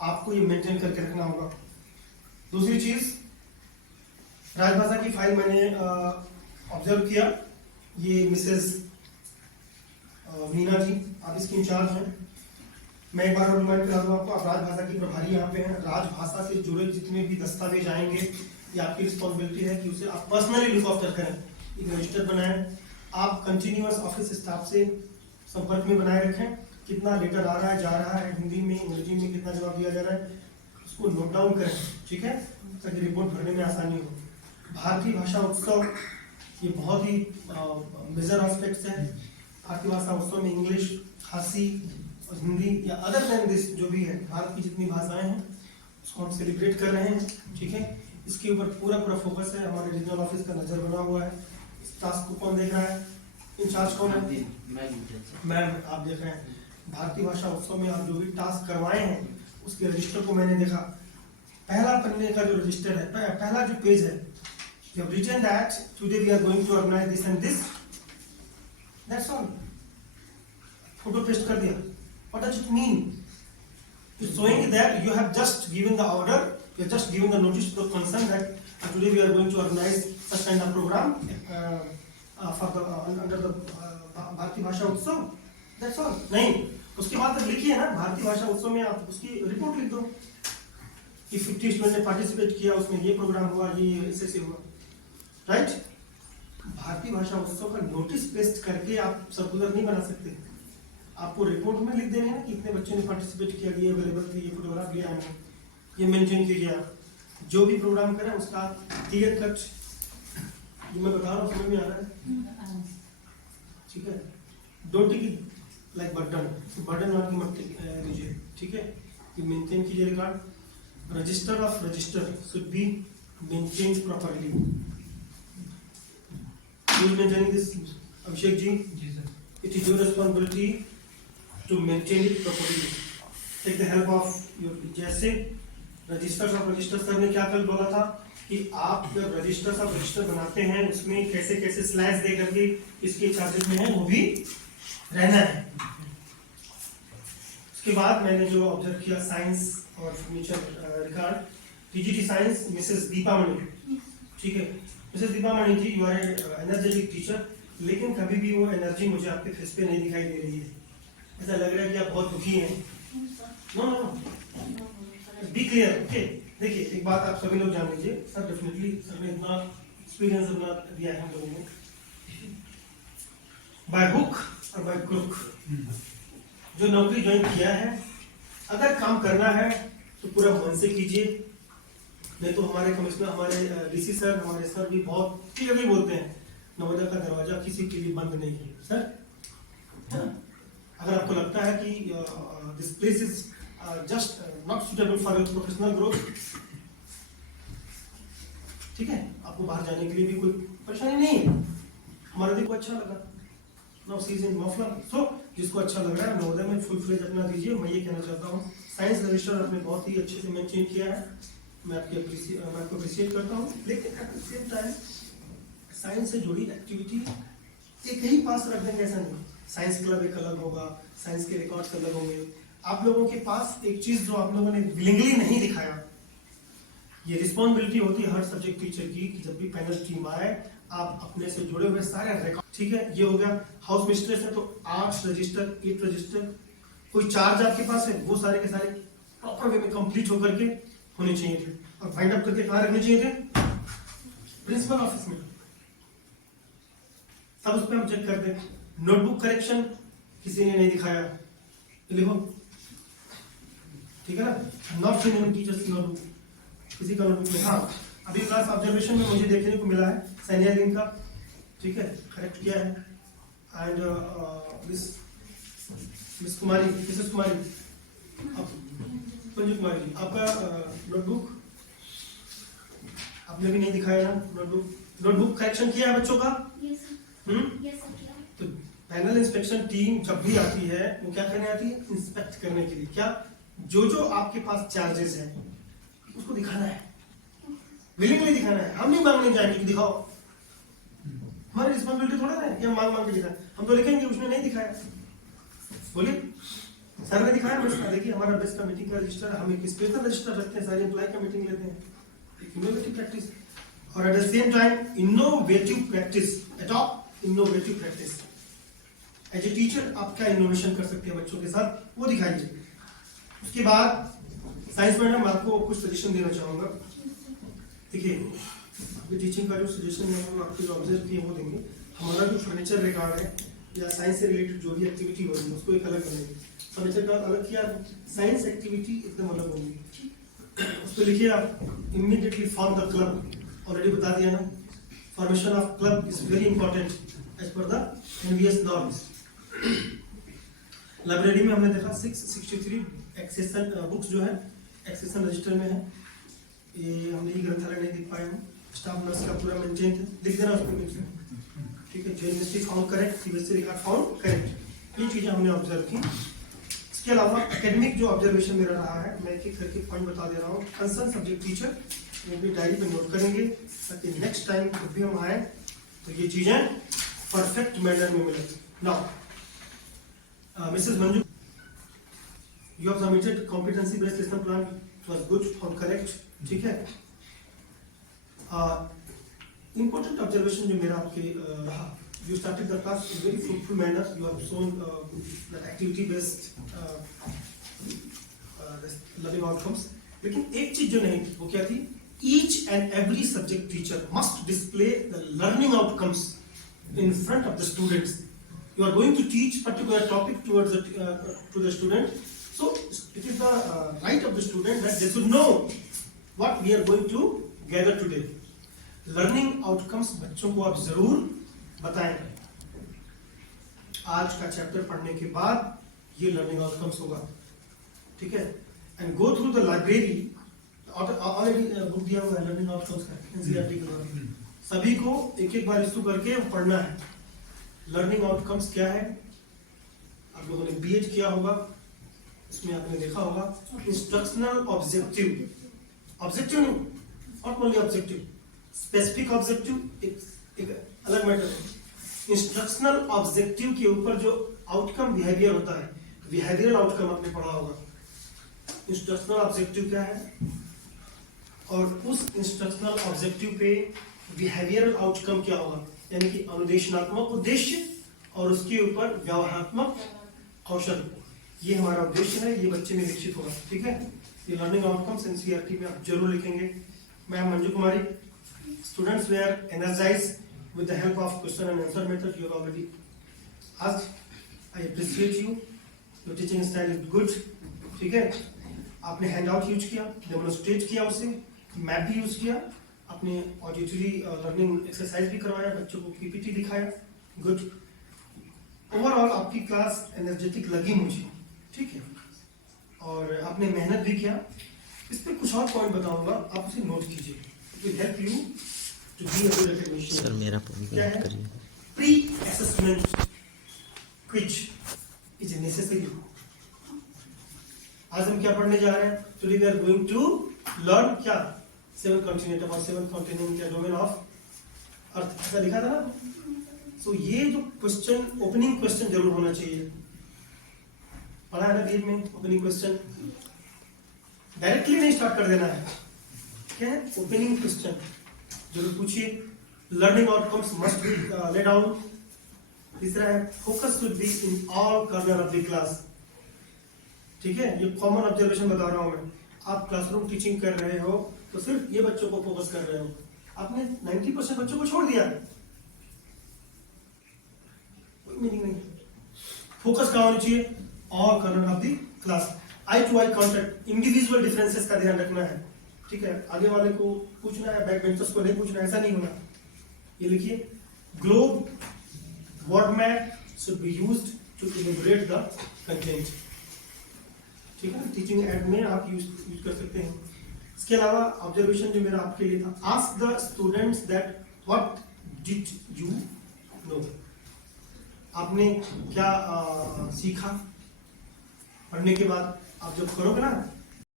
आपको ये मेंटेन करके रखना होगा। दूसरी चीज, राजभाषा की फाइल मैंने ऑब्जर्व किया, ये मिसेस मीना जी आप इसके इंचार्ज हैं। मैं एक बार रिमाइंड करा दूं आपको, आप राजभाषा की प्रभारी यहाँ पे हैं। राजभाषा से जुड़े जितने भी दस्तावेज आएंगे ये आपकी रिस्पॉन्सिबिलिटी है कि उसे आप पर्सनली लुक आफ्टर करें, एक रजिस्टर बनाएं। आप कंटिन्यूअस ऑफिस स्टाफ से संपर्क में बनाए रखें, कितना लेटर आ रहा है, जा रहा है, हिंदी में, अंग्रेजी में कितना जवाब दिया जा रहा है, उसको नोट डाउन करें, ठीक है, ताकि रिपोर्ट भरने में आसानी हो। भारतीय भाषा उत्सव ये बहुत ही मेजर एस्पेक्ट्स है। भारतीय भाषा उत्सव में इंग्लिश, फारसी और हिंदी या अदर लैंग्वेज जो भी है, भारत की जितनी भाषाएं हैं उसको हम सेलिब्रेट कर रहे हैं, ठीक है। इसके ऊपर पूरा फोकस है, हमारे रीजनल ऑफिस का नजर बना हुआ है। इस टास्क को कौन देख रहा है, इंचार्ज कौन है? मैम आप देख रहे हैं। भारतीय भाषा उत्सव में आप जो भी टास्क करवाए हैं उसके रजिस्टर को मैंने देखा। पहला पन्ने का जो रजिस्टर है, पहला जो पेज है, you have written that today we are going to organize this and this, that's all. Photo paste कर दिया। What does it mean? It's showing that you have just given the order, you have just given the notice to the concern that today we are going to organize such kind of program for the under the भारतीय भाषा उत्सव, that's all. नहीं, उसके बाद तक लिखिए ना, भारतीय भाषा उत्सव में आप उसकी रिपोर्ट लिख दो कि 50 स्टूडेंट ने पार्टिसिपेट किया, उसमें ये प्रोग्राम हुआ, ये ऐसे हुआ, राइट। भारतीय भाषा उत्सव का नोटिस पेस्ट करके आप सर्कुलर नहीं बना सकते। आपको रिपोर्ट में लिख देना है कि इतने बच्चों ने पार्टिसिपेट किया, ये अवेलेबल थे, ये फोटोग्राफ लिया है, ये मेंशन किया गया। जो भी प्रोग्राम करें उसका क्लियर कट, जो मैं बता रहा हूँ समझ में आ रहा है, ठीक है। Don't take it like burden मान की मत लीजिए, ठीक है। ये मेंटेन कीजिए record. Register of register should be maintain properly. You will maintain this, Abhishek ji? Yes, sir. It is your responsibility to maintain it properly. Take the help of your, जैसे resistors of register sir ने क्या कल बोला था कि आप जब resistors of register बनाते हैं उसमें कैसे कैसे स्लैश दे करके इसके चार्जेस में है वो भी रहना है। उसके बाद मैंने जो ऑब्जर्व किया साइंस और furniture record, TGT science Mrs Deepa Mani, ठीक है। Mrs Deepa Mani ji, you are energetic teacher, लेकिन कभी भी वो एनर्जी मुझे आपके फेस पे नहीं दिखाई दे रही है। ऐसा लग रहा है कि आप बहुत दुखी हैं। No no no, be clear, okay. देखिए एक बात आप सभी लोग जान लीजिए, सर डेफिनेटली सर ने इतना एक्सपीरियंस अपना दिया है हम लोगों को, बाय हुक और बाय क्रुक। जो नौकरी ज्वाइन किया है, अगर काम करना है तो पूरा मन से कीजिए, नहीं तो हमारे कमिश्नर, हमारे डीसी सर, हमारे सर भी बहुत क्लियरली बोलते हैं, नवोदय का दरवाजा किसी के लिए बंद नहीं है सर, है ना। अगर आपको लगता है कि this place is just not suitable for your professional growth, ठीक है, आपको बाहर जाने के लिए भी कोई परेशानी नहीं है। हमारे देखो अच्छा लगा, नाउ सीजन मफलर, सो जिसको अच्छा लग रहा है नवोदय में फुल फ्लेज अपना दीजिए। मैं ये कहना चाहता हूँ, साइंस रजिस्टर आपने बहुत ही अच्छे से मेंटेन किया है, मैं आपको अप्रिशिएट करता हूँ। लेकिन eight the same time science से जुड़ी एक्टिविटी एक ही पास रख देंगे ऐसा नहीं। साइंस क्लब एक अलग होगा, साइंस के रिकॉर्ड्स अलग होंगे। आप लोगों के पास एक चीज जो आप लोगों ने विलिंगली नहीं दिखाया, ये रिस्पॉन्सिबिलिटी होती है हर सब्जेक्ट टीचर की कि जब भी पैनल टीम आए आप अपने से जुड़े हुए सारे रिकॉर्ड, ठीक है। ये हो गया। हाउस मिस्ट्रेस है तो 8 रजिस्टर, 8 रजिस्टर, कोई चार्ज आपके पास है वो सारे के सारे प्रॉपर वे में कंप्लीट होकर के होने चाहिए थे, और फाइंड अप करके कहाँ रखने चाहिए थे, प्रिंसिपल ऑफिस में। तब उस पर हम चेक करते। नोटबुक करेक्शन किसी ने नहीं दिखाया, लिखो, ठीक है ना। Not seen in teachers notebook, किसी का नोटबुक में। हाँ, अभी क्लास ऑब्जर्वेशन में मुझे देखने को मिला है सैनिया दिन का, ठीक है, करेक्ट किया है। एंड मिस कुमारी, मिसेस कुमारी, पंजू कुमारी जी, आपका नोटबुक आपने भी नहीं दिखाया ना। नोटबुक करेक्शन किया है बच्चों का? तो पैनल इंस्पेक्शन टीम जब भी आती है वो क्या करने आती है, इंस्पेक्ट करने के लिए। क्या जो जो आपके पास चार्जेस हैं उसको दिखाना है, विलिंगली दिखाना है। हम नहीं मांगने जाएंगे कि दिखाओ, हमारी रिस्पॉन्सिबिलिटी थोड़ा है कि हम मांग के दिखाएं। हम तो लिखेंगे उसने नहीं दिखाया, बोलिए सर ने दिखाया ना, देखिए हमारा बेस्ट का मीटिंग का रजिस्टर, हम एक स्पेशल रजिस्टर रखते हैं, सारे एम्प्लॉय का मीटिंग लेते हैं, एक इनोवेटिव प्रैक्टिस, और at the same time innovative practice, adopt innovative practice. As a teacher आप क्या इनोवेशन कर सकते हैं बच्चों के साथ, वो दिखाइए। उसके बाद साइंस मैडम आपको कुछ सजेशन देना चाहूँगा। देखिए आपकी टीचिंग का जो सजेशन है वो आपके जो ऑब्जर्व किए वो देंगे। हमारा जो फर्नीचर रिकॉर्ड है या साइंस से रिलेटेड जो भी एक्टिविटी होगी उसको एक अलग करेंगे। फर्नीचर का अलग किया, साइंस एक्टिविटी एकदम अलग होगी। उस पर लिखिए आप immediately form the club, already बता दिया ना, formation of club is very important as per the NVS norms. Library में हमने देखा 663 एक्सेशन बुक्स जो है एक्सेशन रजिस्टर में है। ये हमने ये ग्रंथालय नहीं देख पाए हम, स्टाफ नर्स का पूरा मेंटेन है, लिख देना उसको, ठीक है। जो university found correct, CBSE record found correct, ये चीजें हमने ऑब्जर्व की। इसके अलावा एकेडमिक जो ऑब्जर्वेशन मेरा रहा है, मैं एक एक करके पॉइंट बता दे रहा हूँ। कंसर्न सब्जेक्ट टीचर वो भी डायरी पे नोट करेंगे ताकि नेक्स्ट टाइम जब भी हम आए तो ये चीजें परफेक्ट मैनर में मिले। Now Mrs Manju, you have submitted competency based lesson plan, it was good, found correct, ठीक है। इंपॉर्टेंट ऑब्जर्वेशन जो मेरा आपके रहा, you started the class in very fruitful manner, you have shown that activity based learning outcomes, लेकिन एक चीज जो नहीं थी वो क्या थी, each and every subject teacher must display the learning outcomes in front of the students. You are going to teach particular topic towards to the student, so it is the right of the student that they should know what we are going to gather today. Learning outcomes बच्चों को आप जरूर बताएं। आज का chapter पढ़ने के बाद ये लर्निंग आउटकम्स होगा, ठीक है। And go through the library, already book दिया हुआ है लर्निंग आउटकम्स का, एनसीईआरटी का, सभी को एक एक बार इसको करके पढ़ना है। लर्निंग आउटकम्स क्या है, आप लोगों ने बीएड किया होगा, इसमें आपने देखा होगा इंस्ट्रक्शनल ऑब्जेक्टिव, ऑब्जेक्टिव नहीं, not only objective, specific objective एक अलग मैटर है। इंस्ट्रक्शनल ऑब्जेक्टिव के ऊपर जो आउटकम बिहेवियर होता है, बिहेवियरल आउटकम आपने पढ़ा होगा। इंस्ट्रक्शनल ऑब्जेक्टिव क्या है और उस इंस्ट्रक्शनल ऑब्जेक्टिव पे बिहेवियरल आउटकम क्या होगा, यानी कि अनुदेशनात्मक उद्देश्य और उसके ऊपर व्यवहारात्मक कौशल, ये हमारा उद्देश्य है, ये बच्चे में विकसित होगा, ठीक है। ये लर्निंग आउटकम्स एनसीईआरटी में आप जरूर लिखेंगे। Ma'am Manju Kumari, students were energized with the help of question and answer method you have already asked. I appreciate you, your teaching style is good, ठीक है। आपने हैंड आउट यूज किया, demonstrate किया, उसे मैप भी यूज किया, आपने auditory learning exercise भी करवाया, बच्चों को पीपीटी दिखाया, गुड। ओवरऑल आपकी क्लास एनर्जेटिक लगी मुझे, ठीक है, और आपने मेहनत भी किया। इस पर कुछ और पॉइंट बताऊंगा, आप उसे नोट कीजिए, it will help you to be a good academician. Sir मेरा पॉइंट क्या है, करिए। Pre assessment quiz is necessary. आज हम क्या पढ़ने जा रहे हैं, today we are going to learn क्या, 7 कॉन्टिनेंट और 7 कॉन्टिनेंट का डोमेन ऑफ अर्थ, ऐसा लिखा था ना। सो ये जो क्वेश्चन, ओपनिंग क्वेश्चन जरूर होना चाहिए, पढ़ा है ना बीच में, ओपनिंग क्वेश्चन डायरेक्टली नहीं स्टार्ट कर देना है, क्या है, ओपनिंग क्वेश्चन जरूर पूछिए। Learning outcomes must be laid down. तीसरा है focus should be in all corner of the class, ठीक है। ये कॉमन ऑब्जर्वेशन बता रहा हूं मैं, आप क्लासरूम टीचिंग कर रहे हो तो सिर्फ ये बच्चों को फोकस कर रहे हो, आपने 90% बच्चों को छोड़ दिया, कोई मीनिंग नहीं। फोकस कहाँ होनी चाहिए, all corner of the class. Eye to eye contact, individual differences का ध्यान रखना है, ठीक है। आगे वाले को पूछना है, बैक बेंचर्स को नहीं पूछना, ऐसा नहीं होना। ये लिखिए, globe world map should be used to elaborate the content, ठीक है। टीचिंग एड में आप यूज कर सकते हैं। इसके अलावा ऑब्जर्वेशन जो मेरा आपके लिए था, ask the students that what did you know, आपने क्या सीखा। पढ़ने के बाद आप जब करोगे ना